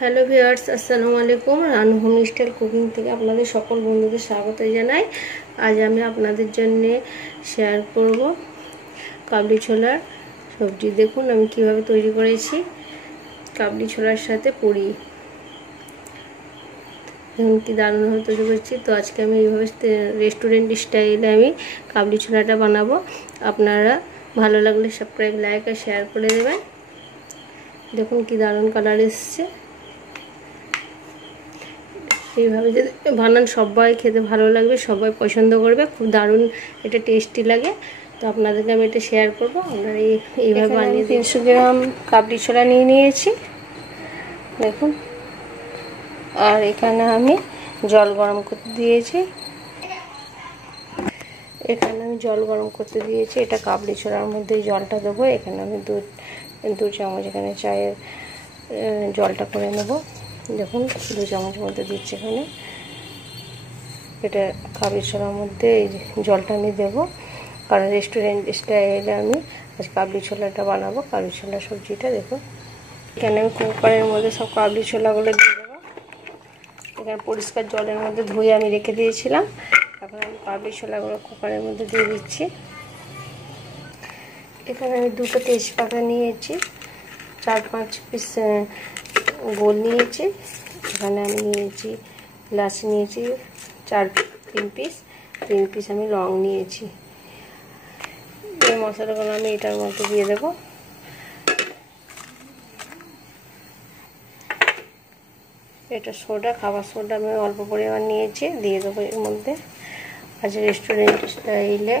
Hello viewers, আসসালামু আলাইকুম। Ranu home style cooking থেকে আপনাদের সকল বন্ধুদের স্বাগত জানাই। আজ আমি আপনাদের জন্য শেয়ার করব কাবলি ছোলার সবজি। দেখুন আমি কিভাবে তৈরি করেছি কাবলি ছোলার সাথে পুরি। দেখুন কি দারুণভাবে তৈরি করেছি। তো আজকে আমি এইভাবে রেস্টুরেন্ট স্টাইলে আমি কাবলি ছোলাটা বানাবো। আপনারা ভালো লাগলে সাবস্ক্রাইব, লাইক আর শেয়ার করে দেবেন। দেখুন কি দারুণ কালার এসছে। এইভাবে যদি বানান সবাই খেতে ভালো লাগবে, সবাই পছন্দ করবে, খুব দারুণ এটা টেস্টি লাগে। তো আপনাদেরকে আমি এটা শেয়ার করবো। আপনারা এইভাবে বানিয়ে 300 গ্রাম কাবলি ছোলা নিয়ে নিয়েছি দেখুন। আর এখানে আমি জল গরম করতে দিয়েছি। এটা কাবলি ছোলার মধ্যে জলটা দেবো। এখানে আমি দু চামচ এখানে চায়ের জলটা করে নেব। দেখুন 2 চামচ মধ্যে দিচ্ছি এখানে। এটা কাবলি ছোলার মধ্যে এই জলটা আমি দেবো, কারণ রেস্টুরেন্ট স্টাইলে আমি আজ কাবলি ছোলাটা বানাবো, কাবলি ছোলা সবজিটা। দেখুন এখানে আমি কুকারের মধ্যে সব কাবলি ছোলাগুলো দিয়ে দেবো। এখানে পরিষ্কার জলের মধ্যে ধুয়ে আমি রেখে দিয়েছিলাম। এখন আমি কাবলি ছোলাগুলো কুকারের মধ্যে দিয়ে দিচ্ছি। এখানে আমি 2টো তেজপাতা নিয়েছি, 4-5 পিস গোল নিয়েছি। এখানে আমি নিয়েছি এলাচ নিয়েছি 3 পিস আমি লং নিয়েছি। এই মশলাগুলো আমি এটার মধ্যে দিয়ে দেব। এটা সোডা, খাবার সোডা আমি অল্প পরিমাণ নিয়েছি, দিয়ে দেবো এর মধ্যে। আজ রেস্টুরেন্ট স্টাইলে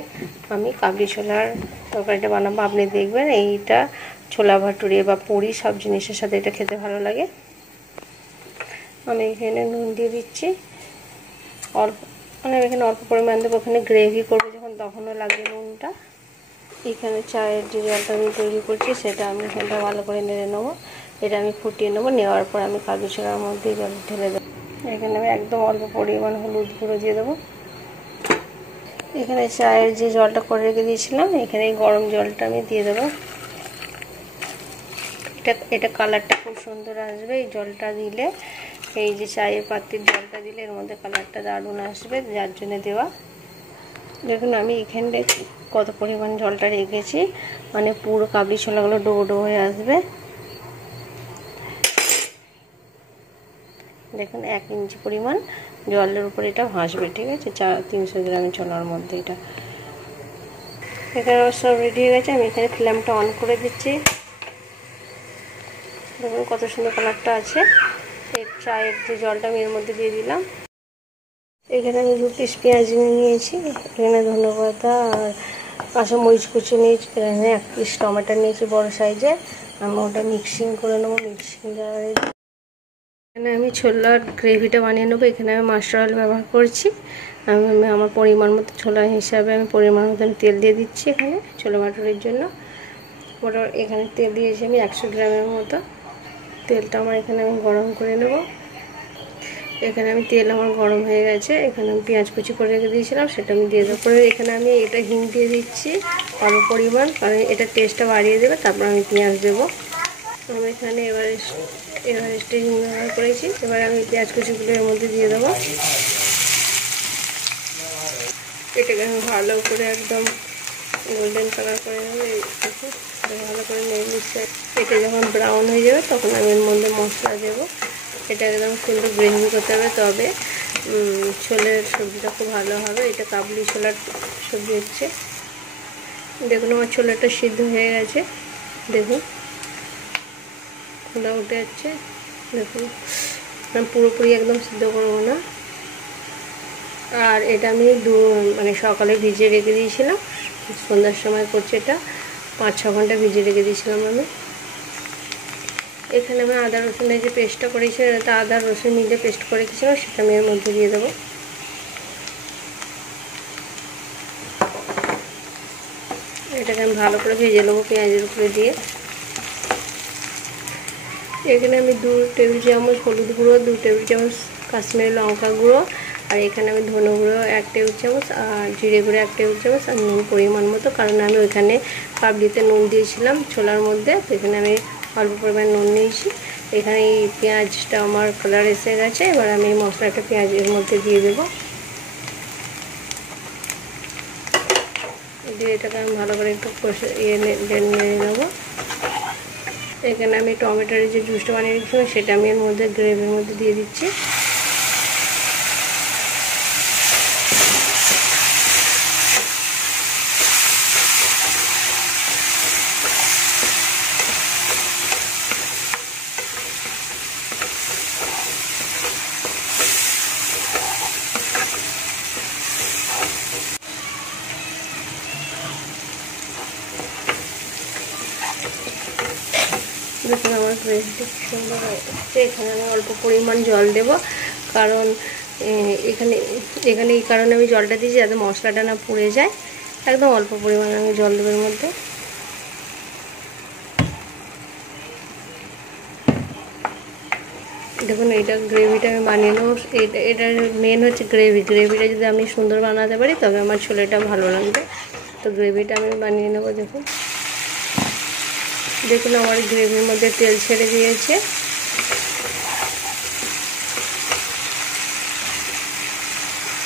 আমি কাবলি ছোলার তরকারিটা বানাবো। আপনি দেখবেন এইটা ছোলা ভাটুরে বা পুরি সব জিনিসের সাথে এটা খেতে ভালো লাগে। আমি এখানে নুন দিয়ে দিচ্ছি অল্প, মানে এখানে অল্প পরিমাণ দেবো। ওখানে গ্রেভি করবো যখন তখনও লাগবে নুনটা। এখানে চায়ের যে জলটা আমি তৈরি করছি সেটা আমি এখানটা ভালো করে নেড়ে নেবো। এটা আমি ফুটিয়ে নেবো। নেওয়ার পর আমি কাবলি ছোলার মধ্যে জল ঢেলে দেবো। এখানে আমি একদম অল্প পরিমাণ হলুদ গুঁড়ো দিয়ে দেবো। এখানে চায়ের যে জলটা করে রেখে দিয়েছিলাম, এখানে গরম জলটা আমি দিয়ে দেবো। এটা কালারটা খুব সুন্দর আসবে এই জলটা দিলে। এই যে চায়ের পাত্রের জলটা দিলে এর মধ্যে কালারটা দারুণ আসবে, যার জন্য দেওয়া। দেখুন আমি এখানে কত পরিমাণ জলটা রেখেছি, মানে পুরো কাবলি ছোলাগুলো ডো ডো হয়ে আসবে। দেখুন 1 ইঞ্চি পরিমাণ জলের উপর এটা ভাসবে, ঠিক আছে। 300 গ্রামের ছোলার মধ্যে এটা। এখানে সব রেডি হয়ে গেছে। আমি এখানে ফ্লেমটা অন করে দিচ্ছি। দেখুন কত সুন্দর কালারটা আছে। এই চায়ের যে জলটা আমি এর মধ্যে দিয়ে দিলাম। এখানে আমি 2 পিস পেঁয়াজ নিয়েছি। এখানে ধনেপাতা আর কাঁচামরিচ কুচি নিয়েছি। এখানে 1 পিস টমেটো নিয়েছি বড় সাইজের। আমি ওটা মিক্সিং করে নেবো মিক্সিং জারে। এখানে আমি ছোলার গ্রেভিটা বানিয়ে নেবো। এখানে আমি মাস্টার অয়েল ব্যবহার করছি। আমি আমার পরিমাণ মতো ছোলা হিসাবে আমি পরিমাণ মতো আমি তেল দিয়ে দিচ্ছি এখানে ছোলা ভাটুরের জন্য। ওটা এখানে তেল দিয়েছি আমি 100 গ্রামের মতো। তেলটা আমার এখানে আমি গরম করে নেব। এখানে আমি তেল আমার গরম হয়ে গেছে। এখানে আমি পেঁয়াজ কুচি করে রেখে দিয়েছিলাম, সেটা আমি দিয়ে দেবো। এখানে আমি এটা হিং দিয়ে দিচ্ছি অল্প পরিমাণ, কারণ এটা টেস্টটা বাড়িয়ে দেবে। তারপর আমি পেঁয়াজ দেবো। আমি এখানে এভারেস্টে হিং ব্যবহার করেছি। এবার আমি পেঁয়াজ কুচিগুলো এর মধ্যে দিয়ে দেবো। এটাকে আমি ভালো করে একদম গোল্ডেন কালার করে নেবো। ভালো করে নেড়ে নিচ্ছে। এটা যখন ব্রাউন হয়ে যাবে তখন আমি এর মধ্যে মশলা দেবো। এটা একদম সুন্দর গ্রেভি করতে হবে, তবে ছোলের সবজিটা খুব ভালো হবে। এটা কাবলি ছোলার সবজি হচ্ছে। দেখুন আমার ছোলাটা সিদ্ধ হয়ে গেছে। দেখুন খোলা উঠে যাচ্ছে। দেখুন পুরোপুরি একদম সিদ্ধ করবো না। আর এটা আমি মানে সকালে ভিজিয়ে রেখে দিয়েছিলাম। সন্ধ্যার সময় করছি এটা। 5-6 ঘন্টা ভিজিয়ে রেখে দিয়েছিলাম আমি। এখানে আমি আদা রসুনের যে পেস্টটা করেছি, এটা আদা রসুন মিলে পেস্ট করে রেখেছিলাম, সেটা আমি এর মধ্যে দিয়ে দেবো। এটাকে আমি ভালো করে ভেজে নেবো পেঁয়াজের উপরে দিয়ে। এখানে আমি 2 টেবিল চামচ হলুদ গুঁড়ো, 2 টেবিল চামচ কাশ্মীরি লঙ্কা গুঁড়ো, আর এখানে আমি ধনে গুঁড়ো 1 টেবিল চামচ, আর জিরে গুঁড়ো 1 টেবিল চামচ, আর নুন পরিমাণ মতো, কারণ আমি ওইখানে কাবলিতে নুন দিয়েছিলাম ছোলার মধ্যে। তো এখানে আমি অল্প পরিমাণ নুন নিয়েছি। এখানে এই পেঁয়াজটা আমার কালার এসে গেছে। এবার আমি এই মশলাটা পেঁয়াজের মধ্যে দিয়ে দেবো, দিয়ে এটাকে আমি ভালো করে একটু নেড়ে নেবো। এখানে আমি টমেটোর যে জুসটা বানিয়ে রেখেছিলাম সেটা আমি এর মধ্যে গ্রেভির মধ্যে দিয়ে দিচ্ছি। দেখুন আমার গ্রেভিটা সুন্দর হচ্ছে। এখানে আমি অল্প পরিমাণ জল দেব, কারণ এখানে এই কারণে আমি জলটা দিয়েছি যাতে মশলাটা না পুড়ে যায়। একদম অল্প পরিমাণে আমি জল দেবো এর মধ্যে। দেখুন এইটা গ্রেভিটা আমি বানিয়ে নেবো। এটার মেন হচ্ছে গ্রেভিটা যদি আমি সুন্দর বানাতে পারি তবে আমার ছোলেটা ভালো লাগবে। তো গ্রেভিটা আমি বানিয়ে নেবো। দেখুন আমার গ্রেভির মধ্যে তেল ছেড়ে দিয়েছে।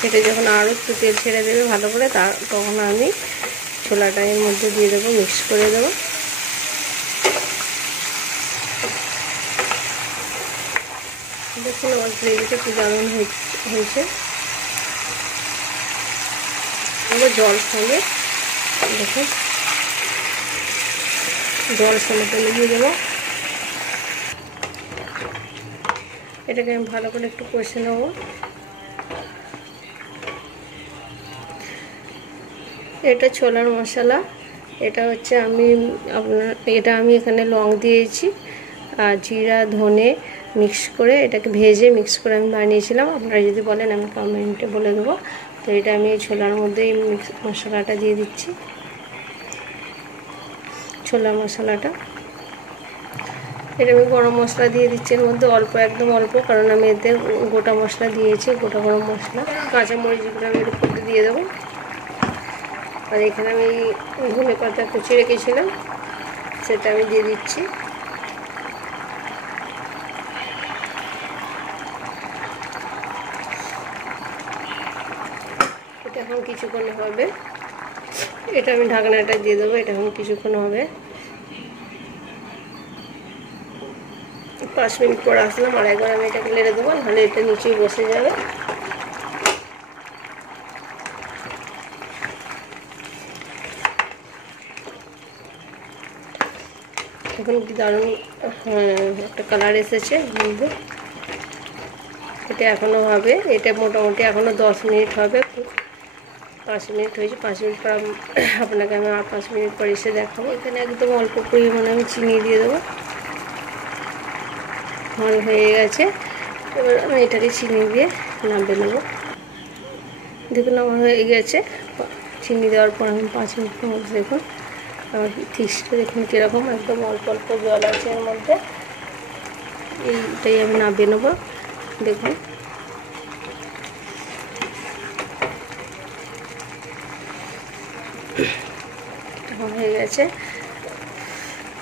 এটা যখন আরও একটু তেল ছেড়ে দেবে ভালো করে, তখন আমি ছোলাটা এর মধ্যে দিয়ে দেবো, মিক্স করে দেবো। দেখুন আমার গ্রেভিটা একটু দারুণ হয়েছে। জল সঙ্গে দেখুন জল সমেত মিলিয়ে দেবো। এটাকে আমি ভালো করে একটু কষে নেবো। এটা ছোলার মশলা। এটা হচ্ছে এটা আমি এখানে লং দিয়েছি আর জিরা ধনে মিক্স করে এটাকে ভেজে মিক্স করে আমি বানিয়েছিলাম। আপনারা যদি বলেন আমি কমেন্টে বলে দেবো। তো এটা আমি এই ছোলার মধ্যে মশলাটা দিয়ে দিচ্ছি, ছোলা মশলাটা। এটা আমি গরম মশলা দিয়ে দিচ্ছি এর মধ্যে অল্প, একদম অল্প, কারণ আমি এতে গোটা মশলা দিয়েছি, গোটা গরম মশলা। কাঁচামরিচগুলো আমি এর মধ্যে দিয়ে দেবো। আর এখানে আমি ধনে পাতা কুচি রেখেছিলাম সেটা আমি দিয়ে দিচ্ছি। এটা এখন কিছুক্ষণ হবে। এটা আমি ঢাকনাটা দিয়ে দেবো। এটা এখন কিছুক্ষণ হবে। 5 মিনিট পর আসলাম, আর একবার আমি এটাকে নেড়ে দেবো, নাহলে এটা নিচেই বসে যাবে। এখন কি দারুণ একটা কালার এসেছে বন্ধু। এটা এখনও হবে। এটা মোটামুটি এখনও 10 মিনিট হবে। 5 মিনিট হয়েছে। 5 মিনিট পর আপনাকে আমি আর 5 মিনিট পর এসে দেখাবো। এখানে একদম অল্প পরিমাণে আমি চিনি দিয়ে দেবো। আমার হয়ে গেছে। এবার আমি এটাকে চিনি দিয়ে নামিয়ে নেবো। দেখুন আমার হয়ে গেছে। চিনি দেওয়ার পর আমি 5 মিনিটের মধ্যে দেখুন আমার ফিশটা দেখুন কীরকম, একদম অল্প অল্প জল আছে এর মধ্যে। এইটাই আমি নামিয়ে নেবো। দেখুন হয়ে গেছে।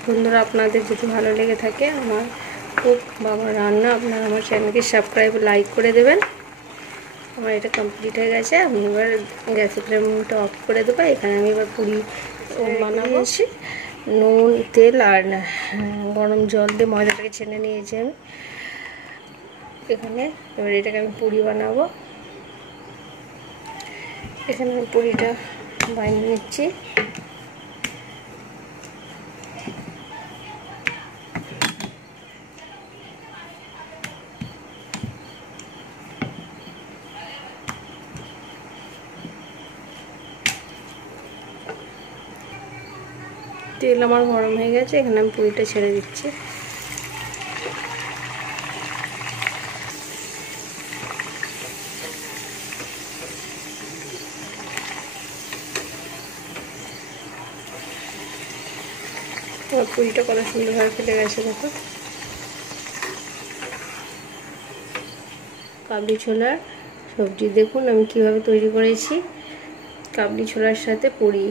বন্ধুরা আপনাদের যদি ভালো লেগে থাকে আমার কুক বাবা রান্না, আপনারা আমার চ্যানেলকে সাবস্ক্রাইব লাইক করে দেবেন। আমার এটা কমপ্লিট হয়ে গেছে। আমি এবার গ্যাসের ফ্লেমটা অফ করে দেবো। এখানে আমি এবার পুরি বানাবো। নুন তেল আর গরম জল দিয়ে ময়দাটাকে ছেনে নিয়েছি আমি এখানে। এবার এটাকে আমি পুরি বানাবো। এখানে আমি পুরিটা বানিয়ে নিচ্ছি। তেল আমার গরম হয়ে গেছে। এখানে আমি পুরিটা ছেড়ে দিচ্ছি। পুরিটা কত সুন্দরভাবে ফুটে গেছে দেখো। কাবলি ছোলার সবজি দেখুন আমি কিভাবে তৈরি করেছি। কাবলি ছোলার সাথে পুরি।